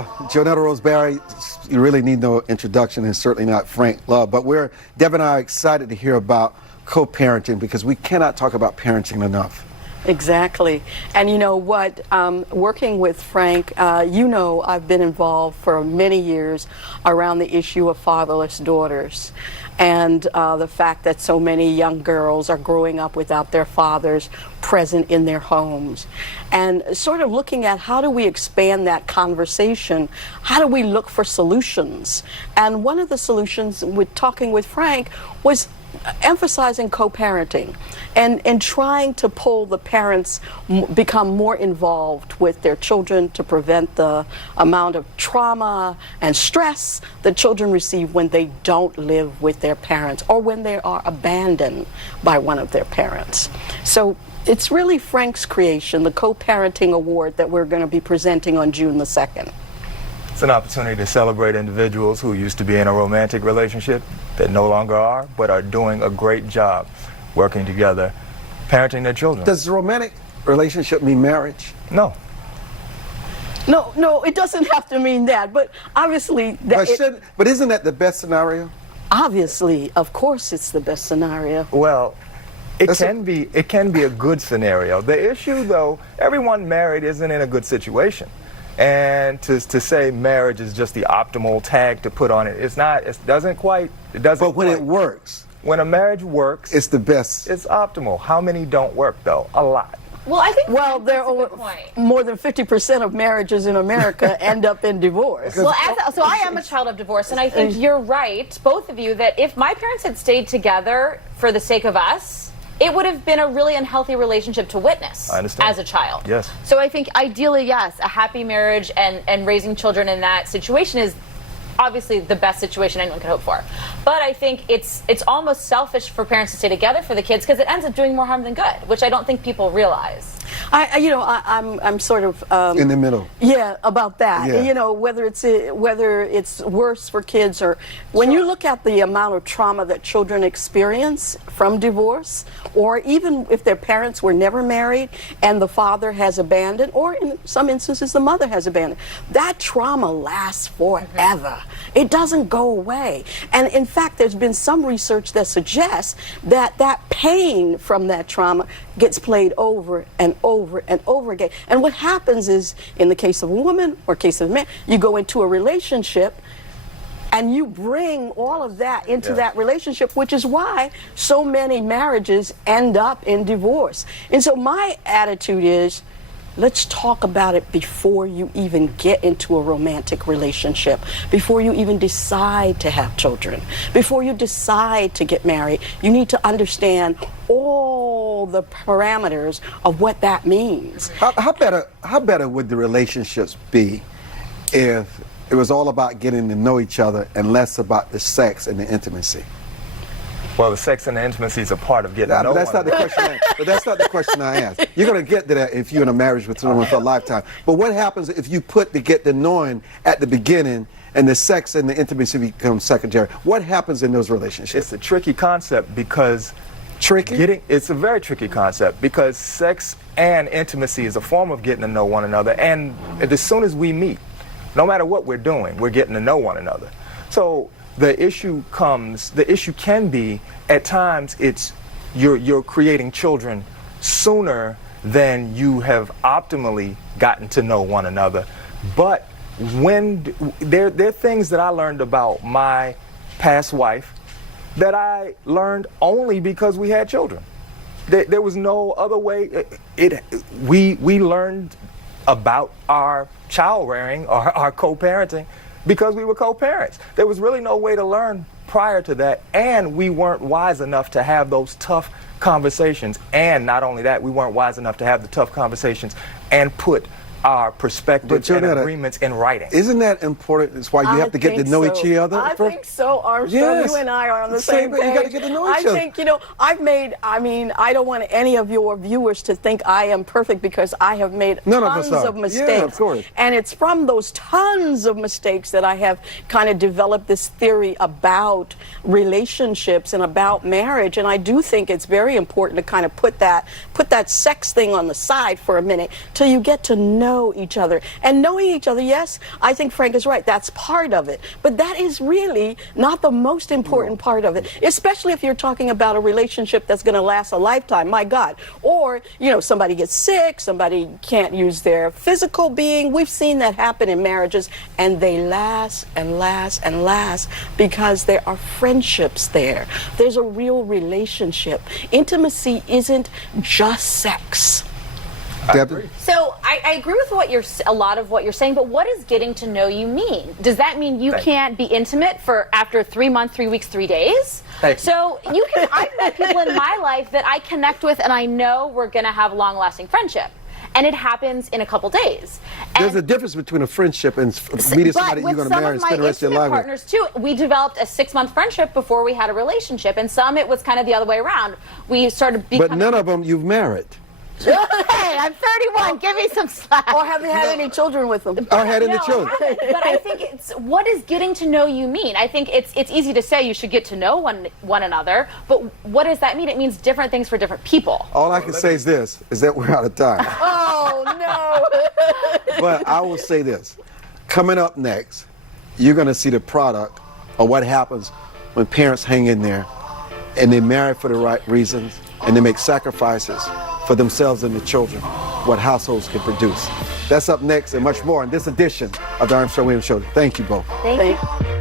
Jonetta Rose Barras, you really need no introduction, and certainly not Frank Love. But Deb and I are excited to hear about co-parenting, because we cannot talk about parenting enough. Exactly. And you know what, working with Frank, you know, I've been involved for many years around the issue of fatherless daughters, and the fact that so many young girls are growing up without their fathers present in their homes, and sort of looking at how do we expand that conversation, how do we look for solutions. And one of the solutions with talking with Frank was emphasizing co-parenting and trying to pull the parents become more involved with their children to prevent the amount of trauma and stress that children receive when they don't live with their parents or when they are abandoned by one of their parents. So it's really Frank's creation, the Co-Parenting Award, that we're going to be presenting on June the 2nd. It's an opportunity to celebrate individuals who used to be in a romantic relationship that no longer are, but are doing a great job working together, parenting their children. Does romantic relationship mean marriage? No. No, it doesn't have to mean that, but obviously but isn't that the best scenario? Obviously, of course it's the best scenario. Well, it can be a good scenario. The issue, though, everyone married isn't in a good situation. And to say marriage is just the optimal tag to put on it, it's not. It doesn't quite. But when it works, when a marriage works, it's the best. It's optimal. How many don't work, though? A lot. Well, I think there are more than 50% of marriages in America end up in divorce. Well, so I am a child of divorce, and I think you're right, both of you, that if my parents had stayed together for the sake of us, it would have been a really unhealthy relationship to witness as a child. Yes. So I think ideally, yes, a happy marriage and raising children in that situation is obviously the best situation anyone could hope for. But I think it's almost selfish for parents to stay together for the kids, because it ends up doing more harm than good, which I don't think people realize. I'm sort of in the middle. Yeah, about that. Yeah. You know, whether it's worse for kids, or when you look at the amount of trauma that children experience from divorce, or even if their parents were never married and the father has abandoned, or in some instances the mother has abandoned, that trauma lasts forever. It doesn't go away. And in fact, there's been some research that suggests that that pain from that trauma gets played over and over and over again. And what happens is, in the case of a woman or case of a man, you go into a relationship and you bring all of that into that relationship, which is why so many marriages end up in divorce. And so my attitude is, let's talk about it before you even get into a romantic relationship, before you even decide to have children, before you decide to get married. You need to understand all the parameters of what that means. How better would the relationships be if it was all about getting to know each other and less about the sex and the intimacy? Well, the sex and the intimacy is a part of getting to know that's not the question. But that's not the question I asked. You're going to get to that if you're in a marriage with someone for a lifetime. But what happens if you put the get to knowing at the beginning and the sex and the intimacy becomes secondary? What happens in those relationships? It's a tricky concept because it's a very tricky concept because sex and intimacy is a form of getting to know one another. And as soon as we meet, no matter what we're doing, we're getting to know one another. So the issue can be, at times, it's you're creating children sooner than you have optimally gotten to know one another. But when there are things that I learned about my past wife that I learned only because we had children. There was no other way. We learned about our child rearing or our co-parenting because we were co-parents. There was really no way to learn prior to that, and we weren't wise enough to have those tough conversations. And not only that, we weren't wise enough to have the tough conversations and put our perspectives and agreements in writing. Isn't that important? It's why you have to get to know each other. I think so, Armstrong. Yes. You and I are on the same page. You got to get to know each other. I think, I don't want any of your viewers to think I am perfect, because I have made tons of mistakes. Yeah, of course. And it's from those tons of mistakes that I have kind of developed this theory about relationships and about marriage. And I do think it's very important to kind of put that sex thing on the side for a minute till you get to know know each other. And knowing each other, yes, I think Frank is right. That's part of it. But that is really not the most important part of it, especially if you're talking about a relationship that's going to last a lifetime. My God. Or, you know, somebody gets sick, somebody can't use their physical being. We've seen that happen in marriages, and they last and last and last because there are friendships there. There's a real relationship. Intimacy isn't just sex. Debbie? So I agree with a lot of what you're saying, but what does getting to know you mean? Does that mean you can't be intimate for after 3 months, 3 weeks, 3 days? So you can. I've met people in my life that I connect with, and I know we're going to have long-lasting friendship, and it happens in a couple days. And There's a difference between a friendship and meeting somebody you're going to marry and spend the rest of your life with. Partners too, we developed a 6-month friendship before we had a relationship, and some it was kind of the other way around. We started becoming. But none of them you've married. Hey, I'm 31. Give me some slack. Or have they had any children with them? Or had any No, children. I haven't. But I think it's what does getting to know you mean? I think it's easy to say you should get to know one another, but what does that mean? It means different things for different people. All I can say is this, is that we're out of time. Oh, no. But I will say this. Coming up next, you're going to see the product of what happens when parents hang in there and they marry for the right reasons and they make sacrifices for themselves and the children, what households can produce. That's up next and much more in this edition of the Armstrong Williams Show. Thank you both. Thank you.